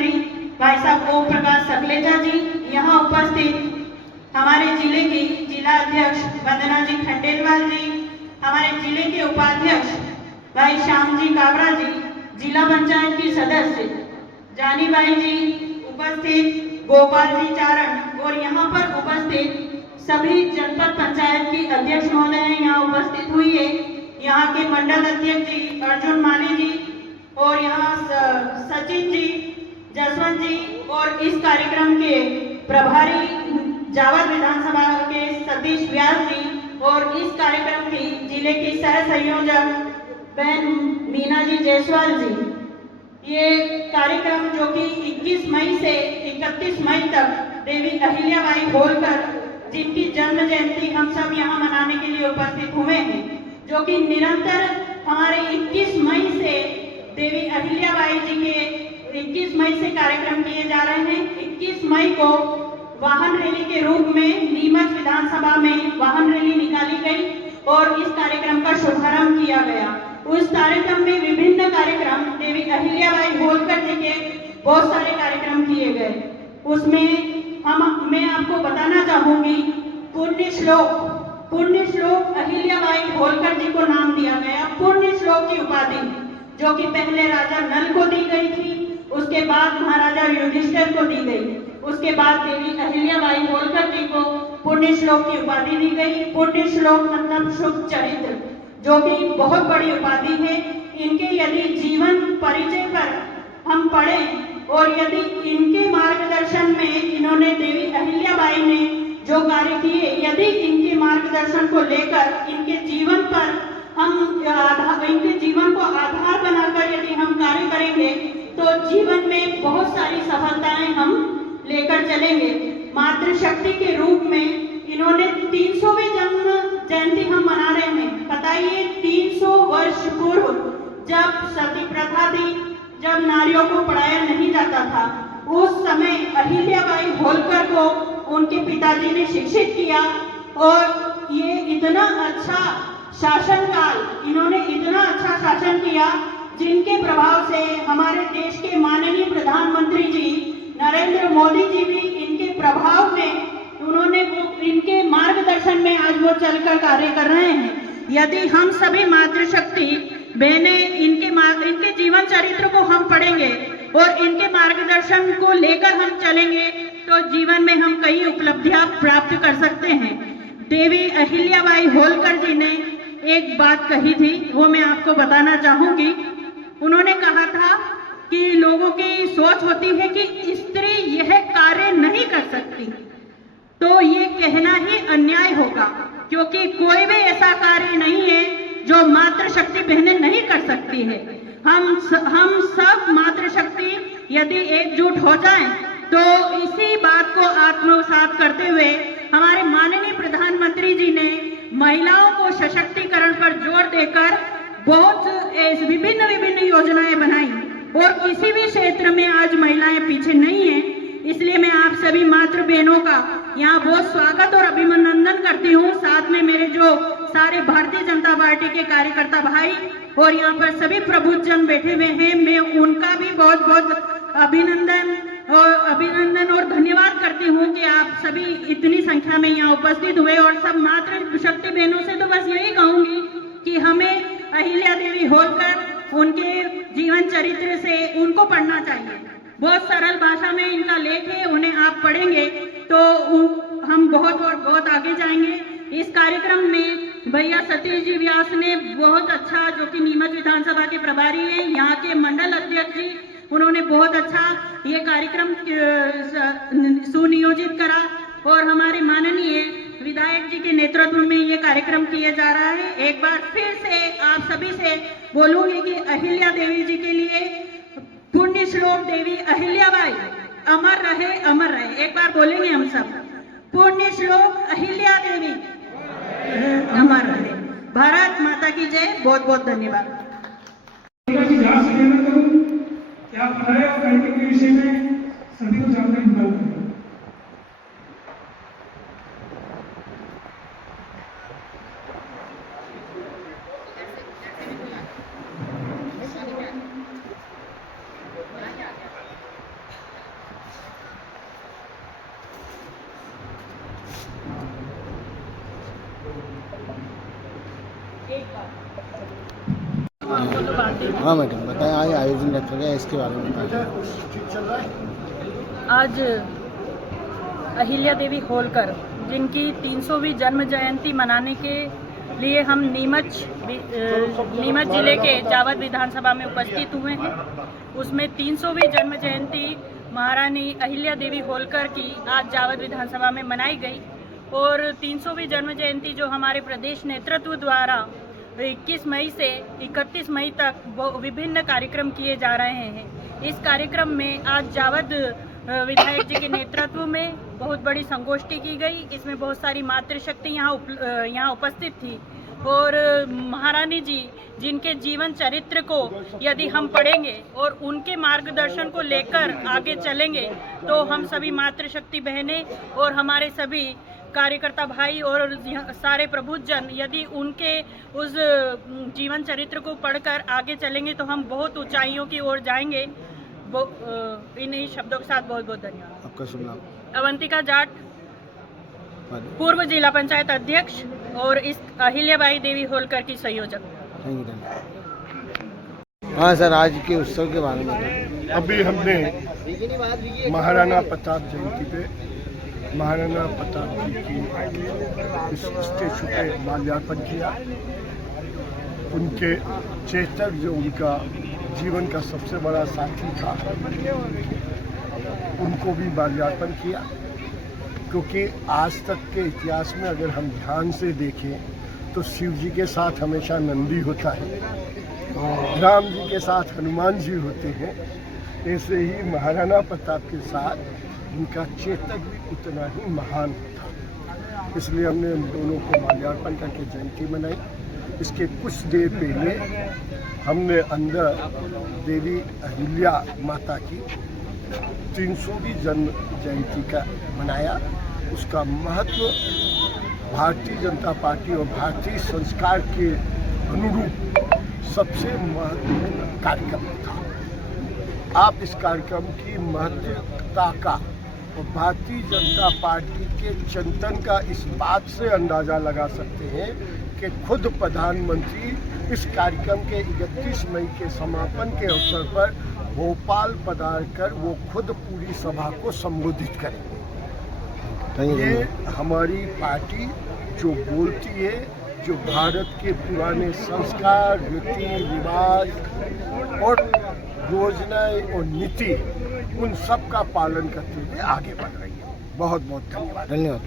मंत्री भाई साहब ओम प्रकाश सकलेचा जी, यहाँ उपस्थित हमारे जिले की जिला अध्यक्ष वंदना जी खंडेलवाल जी, हमारे जिले के उपाध्यक्ष भाई श्याम जी कावरा जी, जिला पंचायत की सदस्य जानी बाई जी उपस्थित, गोपाल जी चारण और यहाँ पर उपस्थित सभी जनपद पंचायत की अध्यक्ष महोदय यहाँ उपस्थित हुई है, यहाँ के मंडल अध्यक्ष जी अर्जुन माली जी और यहाँ सचिन जी, जसवंत जी और इस कार्यक्रम के प्रभारी जावर विधानसभा के सतीश व्यास जी और इस कार्यक्रम की जिले की सह संयोजक बहन मीना जी जायसवाल जी। ये कार्यक्रम जो कि 21 मई से 31 मई तक देवी अहिल्याबाई होलकर जिनकी जन्म जयंती हम सब यहाँ मनाने के लिए उपस्थित हुए हैं, जो कि निरंतर हमारे 21 मई से देवी अहिल्याबाई जी के 21 मई से कार्यक्रम किए जा रहे हैं। 21 मई को वाहन रैली के रूप में नीमच विधानसभा में वाहन रैली निकाली गई और इस कार्यक्रम का शुभारंभ किया गया। उस कार्यक्रम में विभिन्न कार्यक्रम देवी अहिल्याबाई होलकर जी के बहुत सारे कार्यक्रम किए गए। उसमें मैं आपको बताना चाहूंगी पुण्य श्लोक अहिल्याबाई होलकर जी को नाम दिया गया। पुण्य श्लोक की उपाधि जो कि पहले राजा नल को दी गई थी, उसके बाद महाराजा युधिष्ठिर को दी गई, उसके बाद देवी अहिल्याबाई होलकर जी को पुण्य श्लोक की उपाधि दी गई। पुण्य श्लोक मतलब शुभ चरित्र, जो कि बहुत बड़ी उपाधि है। इनके यदि जीवन परिचय पर हम पढ़ें और यदि इनके मार्गदर्शन में इन्होंने देवी अहिल्याबाई ने जो कार्य किए, यदि इनके मार्गदर्शन को लेकर इनके जीवन पर हम इनके जीवन को आधार बनाकर यदि हम कार्य करेंगे तो जीवन में बहुत सारी सफलताएं हम लेकर चलेंगे। मातृशक्ति के रूप में इन्होंने 300वीं जन्म जयंती हम मना रहे हैं। बताइए 300 वर्ष पूर्व जब सती प्रथा थी, जब नारियों को पढ़ाया नहीं जाता था, उस समय अहिल्याबाई होलकर को उनके पिताजी ने शिक्षित किया और ये इतना अच्छा शासन काल, इन्होंने इतना अच्छा शासन किया जिनके प्रभाव से हमारे देश के माननीय प्रधानमंत्री जी नरेंद्र मोदी जी भी इनके प्रभाव में उन्होंने इनके मार्गदर्शन में आज वो चलकर कार्य कर रहे हैं। यदि हम सभी मातृशक्ति बहने इनके जीवन चरित्र को हम पढ़ेंगे और इनके मार्गदर्शन को लेकर हम चलेंगे तो जीवन में हम कई उपलब्धियां प्राप्त कर सकते हैं। देवी अहिल्याबाई होलकर जी ने एक बात कही थी, वो मैं आपको बताना चाहूंगी। उन्होंने कहा था कि लोगों की सोच होती है कि स्त्री यह कार्य नहीं कर सकती, तो ये कहना ही अन्याय होगा, क्योंकि कोई भी ऐसा कार्य नहीं है जो मातृशक्ति बहनें नहीं कर सकती है। हम सब मातृशक्ति यदि एकजुट हो जाएं तो इसी बात को आत्मसात करते हुए हमारे माननीय प्रधानमंत्री जी ने महिलाओं को सशक्तिकरण पर जोर देकर बहुत विभिन्न योजनाएं बनाई और किसी भी क्षेत्र में आज महिलाएं पीछे नहीं है। इसलिए मैं आप सभी मातृ बहनों का यहाँ बहुत स्वागत और अभिनंदन करती हूँ। साथ में मेरे जो सारे भारतीय जनता पार्टी के कार्यकर्ता भाई और यहाँ पर सभी प्रबुद्धजन बैठे हुए हैं, मैं उनका भी बहुत बहुत अभिनंदन और धन्यवाद करती हूँ कि आप सभी इतनी संख्या में यहाँ उपस्थित हुए। और सब मातृ शक्ति बहनों से तो बस यही कहूंगी कि हमें अहिल्या देवी होलकर उनके जीवन चरित्र से उनको पढ़ना चाहिए। बहुत सरल भाषा में इनका लेख है, उन्हें आप पढ़ेंगे तो हम बहुत आगे जाएंगे। इस कार्यक्रम में भैया सतीश जी व्यास ने बहुत अच्छा, जो कि नीमच विधानसभा के प्रभारी हैं, यहाँ के मंडल अध्यक्ष जी, उन्होंने बहुत अच्छा ये कार्यक्रम सुनियोजित करा और हमारे माननीय विधायक जी के नेतृत्व में ये कार्यक्रम किया जा रहा है। एक बार फिर से आप सभी से बोलूंगी कि अहिल्या देवी जी के लिए पुण्य श्लोक देवी अहिल्याबाई अमर रहे अमर रहे। एक बार बोलेंगे हम सब, पुण्य श्लोक अहिल्या देवी अमर रहे। भारत माता की जय। बहुत बहुत धन्यवाद। क्या पढ़ाए और बैंकिंग के विषय में सभी को जानकारी निकाल करें। जयंती। हाँ मैडम बताएं, आज आयोजन रखा गया है, इसके बारे में बताएं। आज अहिल्या देवी होलकर जिनकी 300वीं जन्म जयंती मनाने के लिए हम नीमच जिले के जावद विधानसभा में उपस्थित हुए हैं। उसमें 300वीं जन्म जयंती महारानी अहिल्या देवी होलकर की आज जावद विधानसभा में मनाई गई और 300वीं जन्म जयंती जो हमारे प्रदेश नेतृत्व द्वारा 21 मई से 31 मई तक विभिन्न कार्यक्रम किए जा रहे हैं। इस कार्यक्रम में आज जावद विधायक जी के नेतृत्व में बहुत बड़ी संगोष्ठी की गई। इसमें बहुत सारी मातृशक्ति यहाँ उपस्थित थी और महारानी जी जिनके जीवन चरित्र को यदि हम पढ़ेंगे और उनके मार्गदर्शन को लेकर आगे चलेंगे तो हम सभी मातृशक्ति बहनें और हमारे सभी कार्यकर्ता भाई और सारे प्रबुद्धजन यदि उनके उस जीवन चरित्र को पढ़कर आगे चलेंगे तो हम बहुत ऊंचाइयों की ओर जाएंगे। इन्हीं शब्दों के साथ बहुत बहुत धन्यवाद। आपका शुभ नाम? अवंतिका जाट, पूर्व जिला पंचायत अध्यक्ष और इस अहिल्याबाई देवी होलकर की संयोजक। Thank you. हाँ सर, आज के उत्सव के बारे में बताएं। अभी हमने महाराणा प्रताप जयंती पे महाराणा प्रताप जी की इस स्टेचू पे माल्यार्पण किया। उनके चेतक जो उनका जीवन का सबसे बड़ा साथी था उनको भी माल्यार्पण किया, क्योंकि आज तक के इतिहास में अगर हम ध्यान से देखें तो शिव जी के साथ हमेशा नंदी होता है, राम जी के साथ हनुमान जी होते हैं। ऐसे ही महाराणा प्रताप के साथ उनका चेतक भी उतना ही महान था। इसलिए हमने उन दोनों को माल्यार्पण करके जयंती मनाई। इसके कुछ देर पहले हमने अंदर देवी अहिल्या माता की 300वीं जन्म जयंती का मनाया। उसका महत्व भारतीय जनता पार्टी और भारतीय संस्कार के अनुरूप सबसे महत्वपूर्ण कार्यक्रम था। आप इस कार्यक्रम की महत्वता का और भारतीय जनता पार्टी के चिंतन का इस बात से अंदाज़ा लगा सकते हैं कि खुद प्रधानमंत्री इस कार्यक्रम के 31 मई के समापन के अवसर पर भोपाल पधार कर वो खुद पूरी सभा को संबोधित करेंगे। ये हमारी पार्टी जो बोलती है, जो भारत के पुराने संस्कार, रीति रिवाज और योजनाएं और नीति उन सब का पालन करते हुए आगे बढ़ रही है। बहुत बहुत धन्यवाद। धन्यवाद।